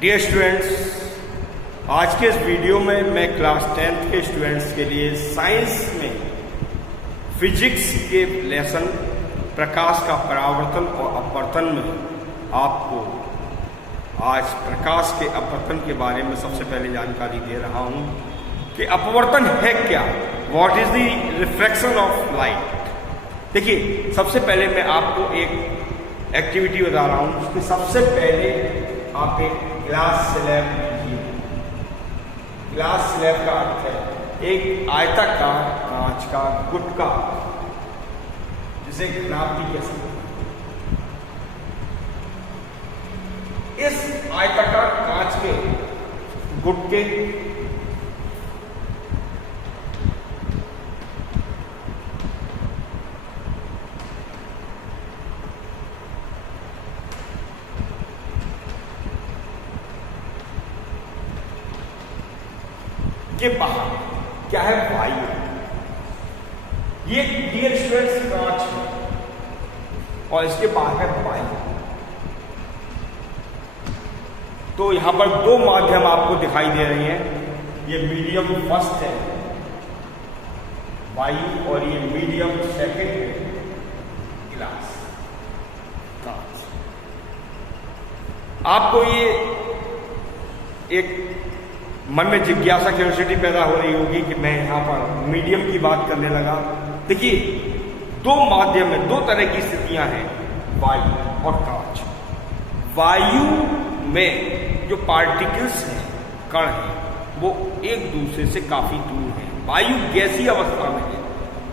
Dear students, आज के इस वीडियो में मैं क्लास 10th के स्टूडेंट्स के लिए साइंस में फिजिक्स के लेसन प्रकाश का परावर्तन और अपवर्तन में आपको आज प्रकाश के अपवर्तन के बारे में सबसे पहले जानकारी दे रहा हूं कि अपवर्तन है क्या, what is the refraction of light. देखिए, सबसे पहले मैं आपको एक एक्टिविटी बता रहा हूं। उसके सबसे पहले आप एक ग्लास स्लैब लीजिए। ग्लास स्लैब का अर्थ है एक आयताकार कांच का गुटका, जिसे ग्लास कह सकते हैं। इस आयताकार कांच के गुटके के बाहर क्या है? वायु। ये डियर स्टूडेंट्स कांच है और इसके बाहर है वायु। तो यहां पर दो माध्यम आपको दिखाई दे रहे हैं। ये मीडियम फर्स्ट है वायु और ये मीडियम सेकंड है ग्लास, कांच। आपको ये एक मन में जिज्ञासा, क्यूरियोसिटी पैदा हो रही होगी कि मैं यहाँ पर मीडियम की बात करने लगा। देखिए, दो माध्यम में दो तरह की स्थितियां हैं, वायु और कांच। वायु में जो पार्टिकल्स हैं, कण हैं, वो एक दूसरे से काफी दूर हैं। वायु गैसीय अवस्था में है,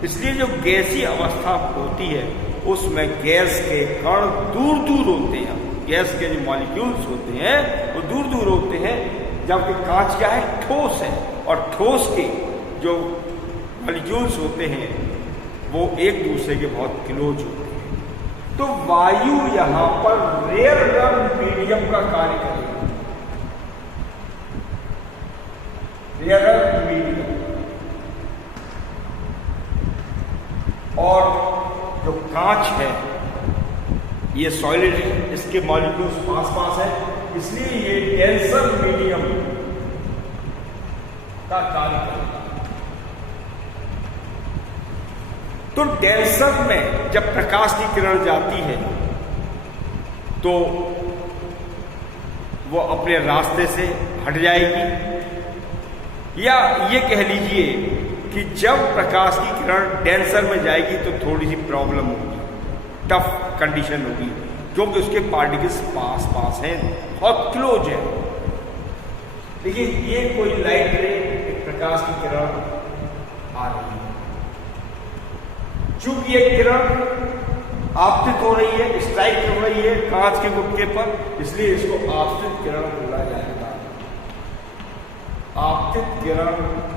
इसलिए जो गैसीय अवस्था होती है उसमें गैस के कण दूर दूर होते हैं। गैस के जो मॉलिक्यूल्स होते हैं वो दूर दूर होते हैं, जबकि कांच क्या है? ठोस है, और ठोस के जो मॉलिक्यूल्स होते हैं वो एक दूसरे के बहुत क्लोज होते हैं। तो वायु यहां पर रेयर मीडियम का कार्य करेगी। रेयर मीडियम, और जो कांच है ये सॉलिड है, इसके मॉलिक्यूल्स पास पास है, इसलिए ये डेंसर मीडियम का कार्य करेगा। तो डेंसर में जब प्रकाश की किरण जाती है तो वो अपने रास्ते से हट जाएगी, या ये कह लीजिए कि जब प्रकाश की किरण डेंसर में जाएगी तो थोड़ी सी प्रॉब्लम होगी, टफ कंडीशन होगी, क्योंकि उसके पार्टिकल्स पास पास हैं, बहुत क्लोज है। देखिए, ये कोई लाइट रे, प्रकाश की किरण आ रही है। चूंकि ये किरण आपतित हो रही है, स्ट्राइक कर रही है कांच के गुटके पर, इसलिए इसको आपतित किरण बोला जाएगा। आपतित किरण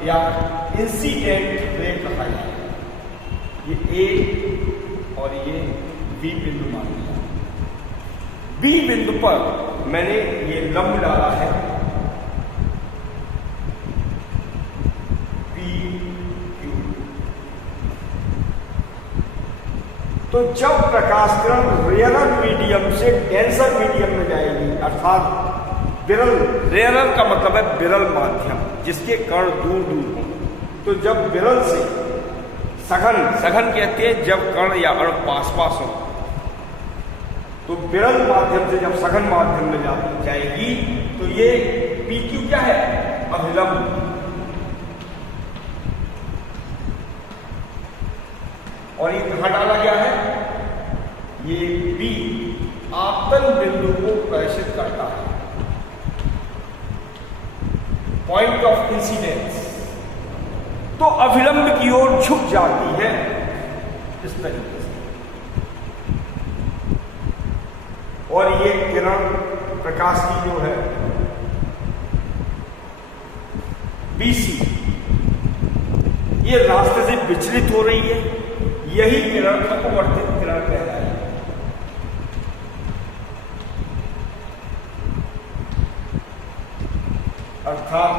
या इंसिडेंट रे कहा जाएगा। ये ए और ये बी बिंदु मान लिया। बी बिंदु पर मैंने ये लंब डाला है पी क्यू। तो जब प्रकाश किरण रेयरर मीडियम से डेंसर मीडियम में जाएगी, अर्थात विरल, रेयरर का मतलब है विरल माध्यम, जिसके कण दूर दूर हों। तो जब विरल से सघन, सघन कहते हैं जब कण या अणु पास पास हो, तो विरल माध्यम से जब सघन माध्यम में जाएगी तो ये PQ क्या है? अभिलंब। और ये कहां डाला गया है? ये B आपतन बिंदु को प्रदर्शित करता है, पॉइंट ऑफ इंसिडेंस। तो अभिलंब की ओर झुक जाती है इस तरीके से, और ये किरण प्रकाश की जो है BC, ये रास्ते से विचलित हो रही है। यही किरण अपवर्तित किरण कहलाती है। अर्थात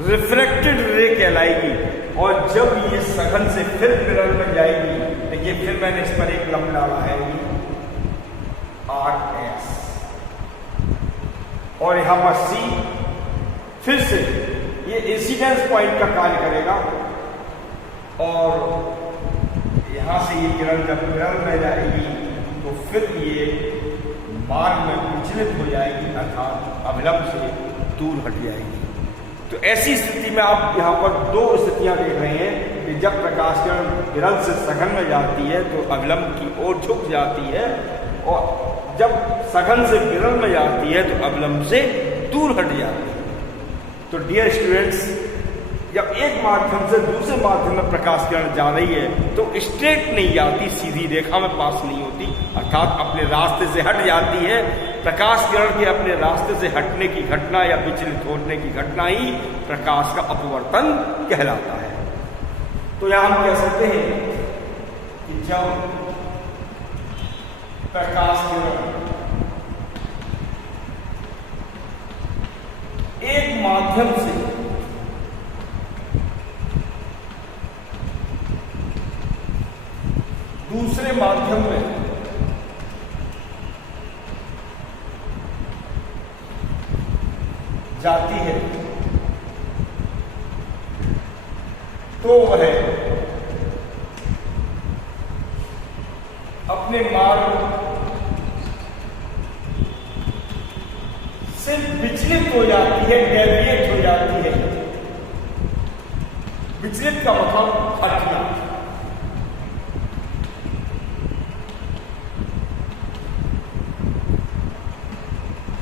रिफ्रैक्टेड रे कहलाएगी। और जब ये सघन से फिर किरण में जाएगी, देखिए फिर मैंने इस पर एक लंब डाला है, RS। और यहां पर सी, फिर से ये इंसिडेंस पॉइंट का कार्य करेगा और यहां से ये किरण जब किरण में जाएगी तो फिर ये मार्ग में विचलित हो जाएगी, अर्थात अभिलंब से दूर हट जाएगी। तो ऐसी स्थिति में आप यहाँ पर दो स्थितियां देख रहे हैं कि जब प्रकाश किरण विरल से सघन में जाती है तो अभिलंब की ओर झुक जाती है, और जब सघन से विरल में जाती है तो अभिलंब से दूर हट जाती है। तो डियर स्टूडेंट्स, जब एक माध्यम से दूसरे माध्यम में प्रकाश किरण जा रही है तो स्ट्रेट नहीं जाती, सीधी रेखा में पास नहीं होती, अर्थात अपने रास्ते से हट जाती है। प्रकाश किरण के अपने रास्ते से हटने की घटना या विचलित होने की घटना ही प्रकाश का अपवर्तन कहलाता है। तो यहां हम कह सकते हैं कि जब प्रकाश किरण एक माध्यम से दूसरे माध्यम में जाती है तो वह अपने मार्ग से विचलित हो जाती है, डेविएट हो जाती है। विचलित का मतलब हटना।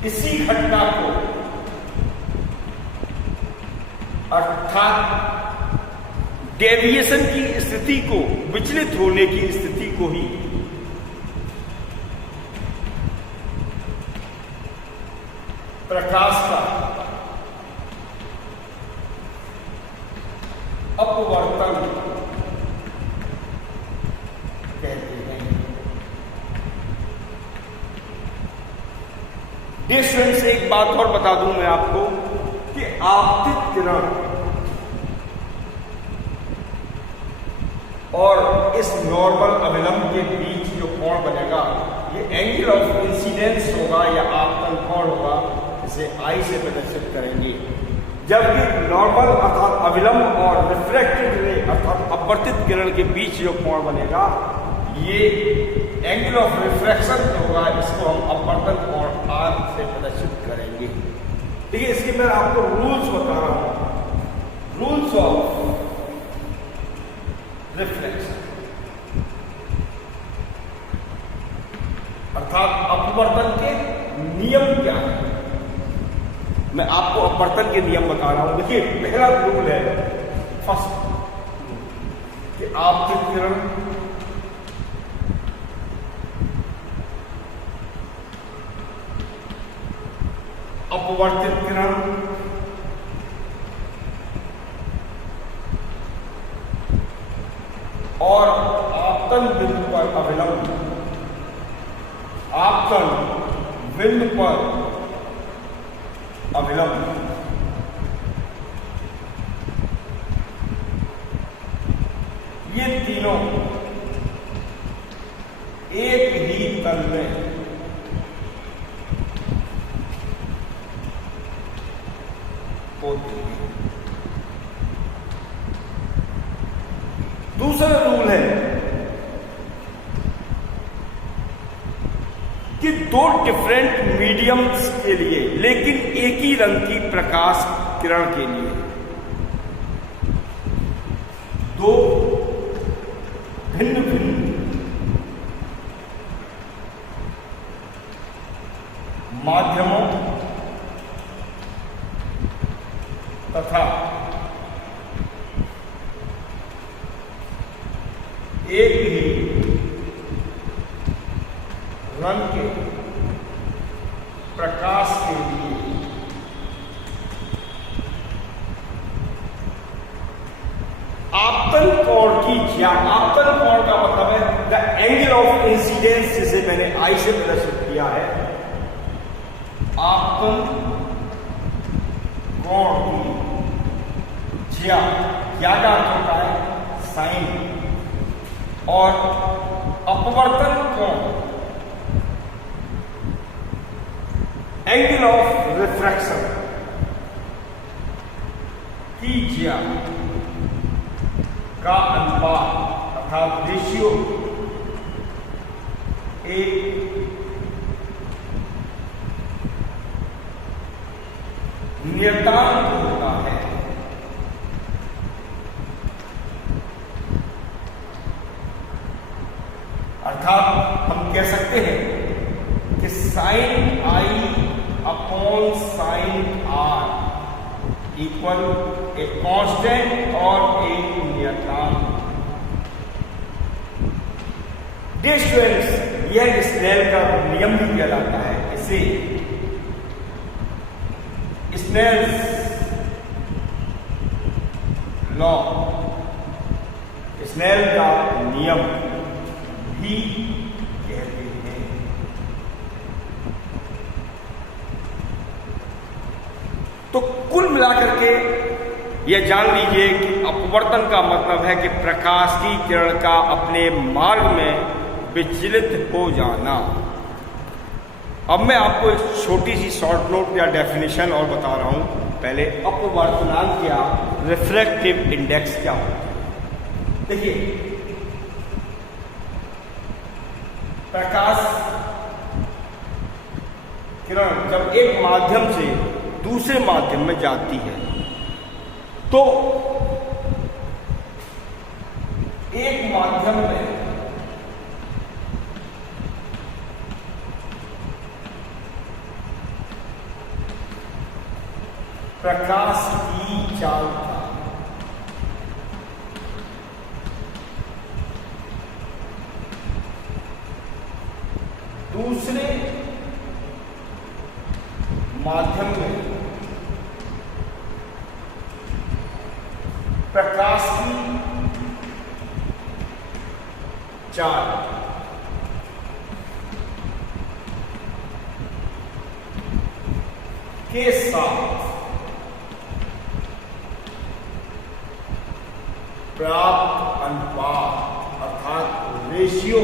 इसी घटना को अर्थात डेविएशन की स्थिति को, विचलित होने की स्थिति को ही प्रकाश का अपवर्तन कहते हैं। डिस्टेंस से एक बात और बता दूं मैं आपको कि आपतित किरण और इस नॉर्मल अभिलंब के बीच जो कोण बनेगा ये एंगल ऑफ इंसिडेंस होगा या आपतन कोण होगा, इसे आई से प्रदर्शित करेंगे। जबकि नॉर्मल अर्थात अभिलंब और रिफ्रैक्टेड रे अर्थात अपवर्तित किरण के बीच जो कोण बनेगा ये एंगल ऑफ रिफ्रैक्शन होगा, इसको हम अपवर्तन कोण आर से प्रदर्शित करेंगे। ठीक है, इसके मैं आपको रूल्स बता रहा हूं, रूल्स ऑफ रिफ्लेक्शन अर्थात अपवर्तन के नियम क्या है। मैं आपको अपवर्तन के नियम बता रहा हूं। देखिए, पहला रूल है फर्स्ट कि आपतित किरण अपवर्तित किरण और आपतन बिंदु पर अभिलंब, आपतन बिंदु पर अभिलंब ये तीनों एक ही तल में होती है। दूसरा रूल है कि दो डिफरेंट मीडियम्स के लिए लेकिन एक ही रंग की प्रकाश किरण के लिए दो भिन्न भिन्न माध्यमों तथा एक ही रंग के प्रकाश के लिए आपतन कोण की ज्यादा, आपतन कोण का मतलब है द एंगल ऑफ इंसिडेंस, जिसे मैंने आई से प्रदर्शित किया है। आपतन कोण की ज्यादा होता है साइन, और अपवर्तन कोण एंगल ऑफ रिफ्रैक्शन त्रिज्या का अनुपात अर्थात रेशियो एक नियतांक होता है। अर्थात हम कह सकते हैं कि sine i upon sine are equal a constant और एक नियतांक। डियर स्टूडेंट्स, यह स्नेल का नियम भी कहलाता है। इसे स्नेल्स लॉ, स्नेल का नियम भी कहते हैं। तो कुल मिलाकर के यह जान लीजिए कि अपवर्तन का मतलब है कि प्रकाश की किरण का अपने मार्ग में विचलित हो जाना। अब मैं आपको एक छोटी सी शॉर्ट नोट या डेफिनेशन और बता रहा हूं। पहले अपवर्तनांक क्या, रिफ्रैक्टिव इंडेक्स क्या होता है। देखिए, प्रकाश किरण जब एक माध्यम से दूसरे माध्यम में जाती है तो एक माध्यम में प्रकाश की चाल का दूसरे माध्यम में प्रकाश की चाल के साथ प्राप्त अनुपात अर्थात रेशियो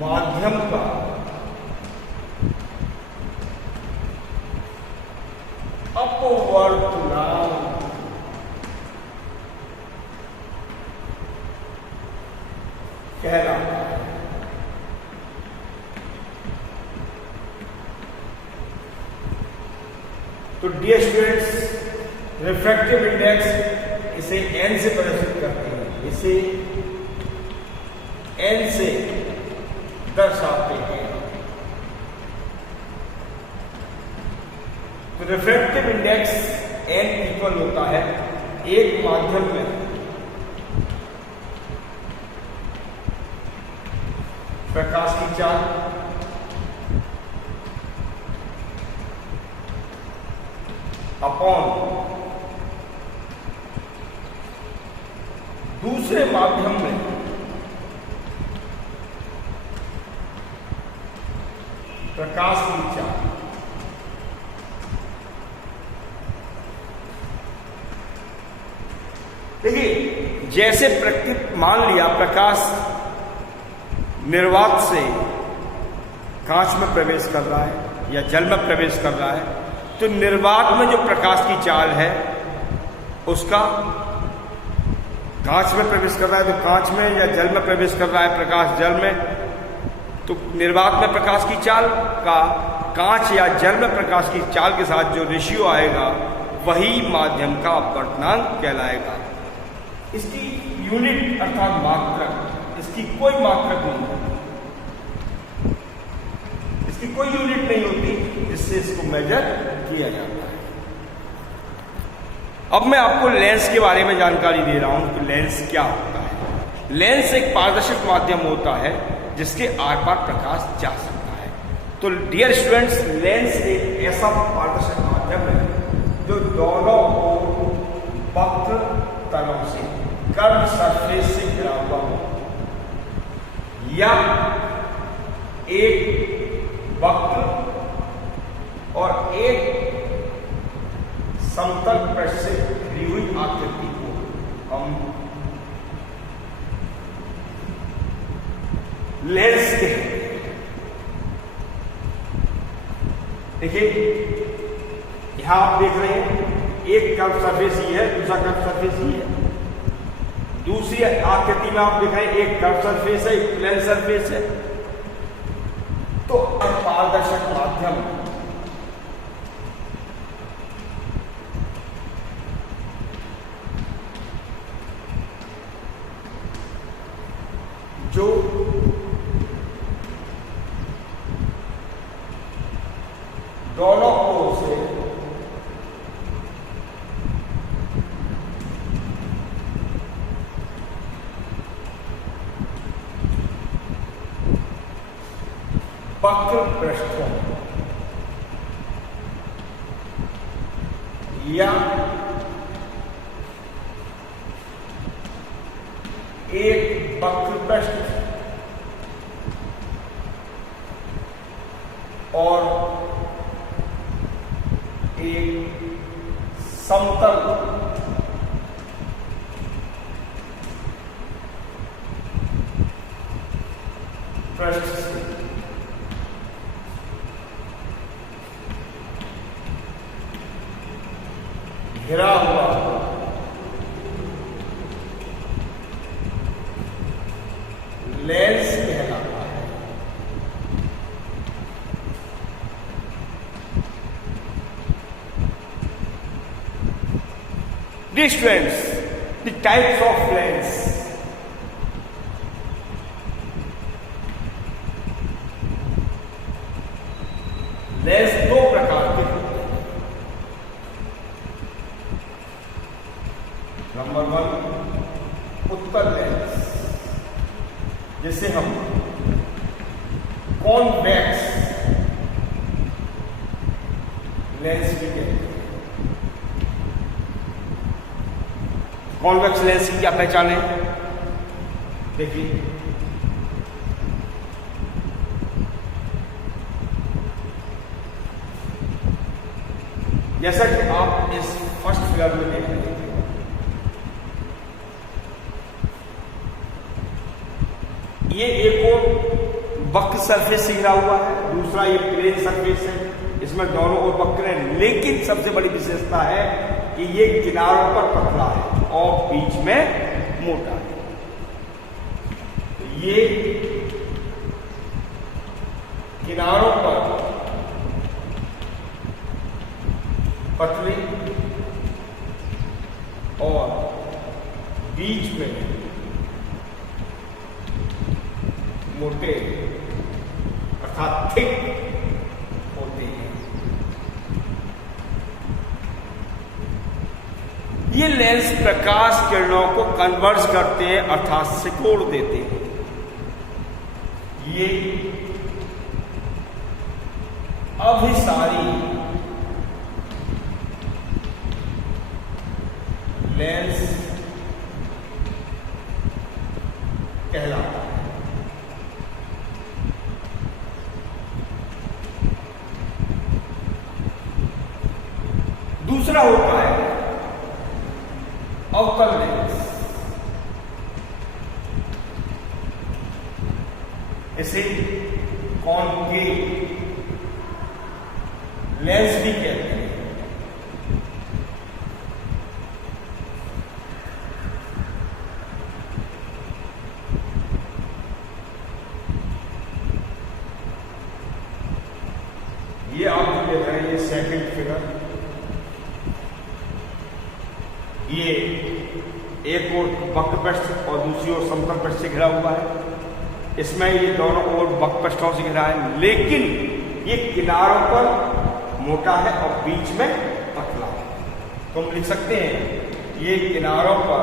माध्यम का अपवर्तनांक कहलाता है। तो डियर स्टूडेंट्स, रिफ्रैक्टिव इंडेक्स इसे n से प्रदर्शित करते हैं, इसे n से दर्शाते हैं। तो रिफ्रैक्टिव इंडेक्स n इक्वल होता है एक माध्यम में प्रकाश की चाल अपॉन दूसरे माध्यम में प्रकाश की चाल। देखिए, जैसे मान लिया प्रकाश निर्वात से कांच में प्रवेश कर रहा है या जल में प्रवेश कर रहा है, तो निर्वात में जो प्रकाश की चाल है उसका कांच में प्रवेश कर रहा है तो कांच में, या जल में प्रवेश कर रहा है प्रकाश जल में, तो निर्वात में प्रकाश की चाल का कांच या जल में प्रकाश की चाल के साथ जो रेशियो आएगा वही माध्यम का अपवर्तनांक कहलाएगा। इसकी यूनिट अर्थात मात्रक, इसकी कोई मात्रक नहीं होती, इसकी कोई यूनिट नहीं होती जिससे इसको मेजर किया जाता है। अब मैं आपको लेंस के बारे में जानकारी दे रहा हूं कि लेंस क्या होता है। लेंस एक पारदर्शक माध्यम होता है जिसके आर पार प्रकाश जा सकता है। तो डियर स्टूडेंट्स, लेंस एक ऐसा पारदर्शक माध्यम है जो दोनों को वक्र तलों से, कर्व सरफेस से घिरा हुआ हो, या एक वक्र और एक समतल पृष्ठ से घिरी हुई आकृति को हम लेंस के, देखिए यहां आप देख रहे हैं एक कर्व सरफेस ही है, दूसरा कर्व सरफेस ही है। दूसरी आकृति में आप देख रहे हैं एक कर्व सरफेस है, एक प्लेन सरफेस है। तो पारदर्शक माध्यम जो दोनों ओर से वक्र पृष्ठों या एक वक्र पृष्ठ और एक समतल पृष्ठ से घिरा हुआ लेंस कहलाता है। Dear students, the types of lens. Lens दो प्रकार के होते हैं। नंबर 1 उत्तल लेंस, जिसे हम कॉन्वेक्स लेंस भी कहते हैं। कॉन्वेक्स लेंस की क्या पहचान है? देखिए जैसा कि आप इस फर्स्ट फिगर में देख रहे हैं, ये एक और वक्र सरफेस से घिरा हुआ है, दूसरा ये प्लेन सरफेस है। इसमें दोनों ओर वक्र है, लेकिन सबसे बड़ी विशेषता है कि ये किनारों पर पतला है और बीच में मोटा है। तो ये किनारों पर पतले और बीच में मोटे अर्थात थिक होते हैं। ये लेंस प्रकाश किरणों को कन्वर्ज करते हैं अर्थात सिकोड़ देते हैं। ये अभिसारी लेंस कहलाता है। दूसरा होता है अवतल लेंस। इसे कॉनकेव लेंस भी कहते हैं। ये आप जो देख रहे हैं, ये सेकंड फिगर, ये एक ओर वक्र पृष्ठ और दूसरी ओर समतल पृष्ठ से घिरा हुआ है। इसमें ये दोनों ओर वक्र पृष्ठों से घिरा है, लेकिन ये किनारों पर मोटा है और बीच में पतला है। तो हम लिख सकते हैं ये किनारों पर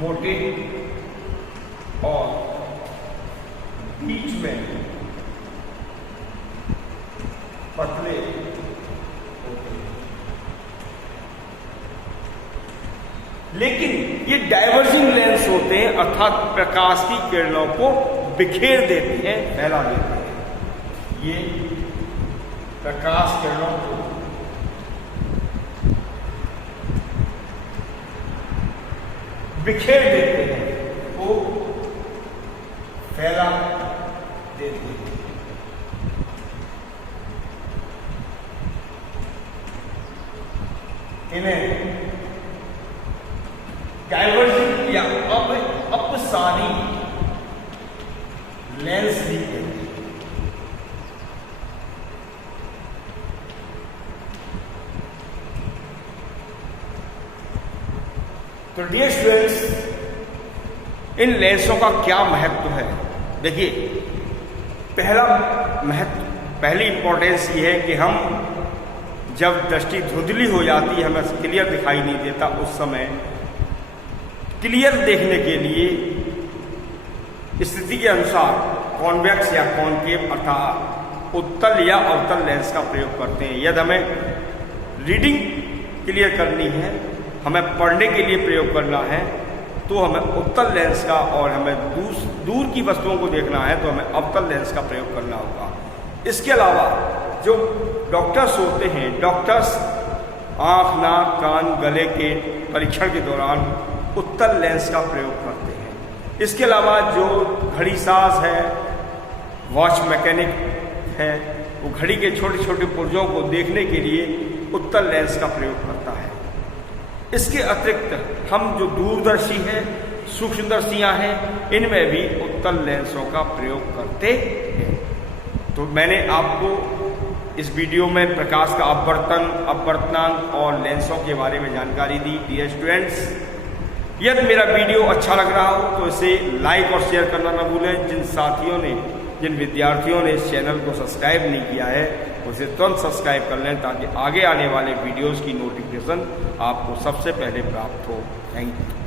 मोटे और बीच में पतले होते हैं। लेकिन ये डाइवर्जिंग लेंस होते हैं अर्थात प्रकाश की किरणों को बिखेर देते हैं, फैला देते हैं। ये प्रकाश किरणों को बिखेर देते हैं, वो फैला देते हैं। इन्हें डाइवर्जिंग या अपसारी लेंस भी कहते हैं। तो डियर स्टूडेंट्स, इन लेंसों का क्या महत्व है? देखिए, पहली इंपॉर्टेंस ये है कि हम जब दृष्टि धुंधली हो जाती है, हमें क्लियर दिखाई नहीं देता, उस समय क्लियर देखने के लिए स्थिति के अनुसार कॉन्वेक्स या कॉनकेव अर्थात उत्तल या अवतल लेंस का प्रयोग करते हैं। यदि हमें रीडिंग क्लियर करनी है, हमें पढ़ने के लिए प्रयोग करना है, तो हमें उत्तल लेंस का, और हमें दूर की वस्तुओं को देखना है तो हमें अवतल लेंस का प्रयोग करना होगा। इसके अलावा जो डॉक्टर्स होते हैं, डॉक्टर्स आँख, नाक, कान, गले के परीक्षण के दौरान उत्तल लेंस का प्रयोग करते हैं। इसके अलावा जो घड़ी साज है, वॉच मैकेनिक है, वो घड़ी के छोटे छोटे पुर्जों को देखने के लिए उत्तल लेंस का प्रयोग करता है। इसके अतिरिक्त हम जो दूरदर्शी हैं, सूक्ष्मदर्शियाँ हैं, इनमें भी उत्तल लेंसों का प्रयोग करते हैं। तो मैंने आपको इस वीडियो में प्रकाश का अपवर्तनांक और लेंसों के बारे में जानकारी दी। डियर स्टूडेंट्स, यदि मेरा वीडियो अच्छा लग रहा हो तो इसे लाइक और शेयर करना न भूलें। जिन विद्यार्थियों ने इस चैनल को सब्सक्राइब नहीं किया है, उसे तुरंत सब्सक्राइब कर लें ताकि आगे आने वाले वीडियोस की नोटिफिकेशन आपको सबसे पहले प्राप्त हो। Thank you.